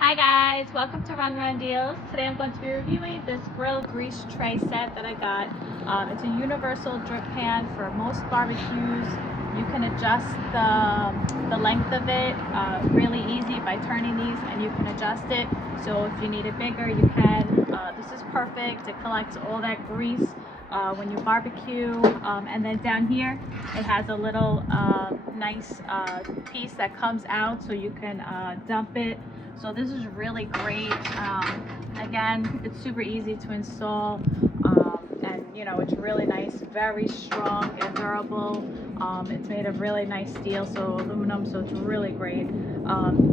Hi guys, welcome to Run Deals. Today I'm going to be reviewing this grill grease tray set that I got. It's a universal drip pan for most barbecues. You can adjust the length of it really easy by turning these, and you can adjust it. So if you need it bigger, you can. This is perfect. It collects all that grease when you barbecue. And then down here, it has a little nice piece that comes out so you can dump it. So this is really great. Again, it's super easy to install, and you know, it's really nice, very strong and durable. It's made of really nice steel, so aluminum, so it's really great.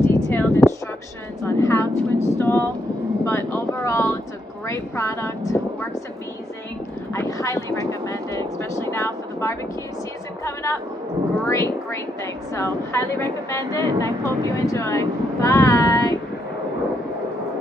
Detailed instructions on how to install, but overall it's a great product, works amazing. I highly recommend it, especially now for the barbecue season coming up. Great thing. So highly recommend it, and I hope you enjoy. Bye.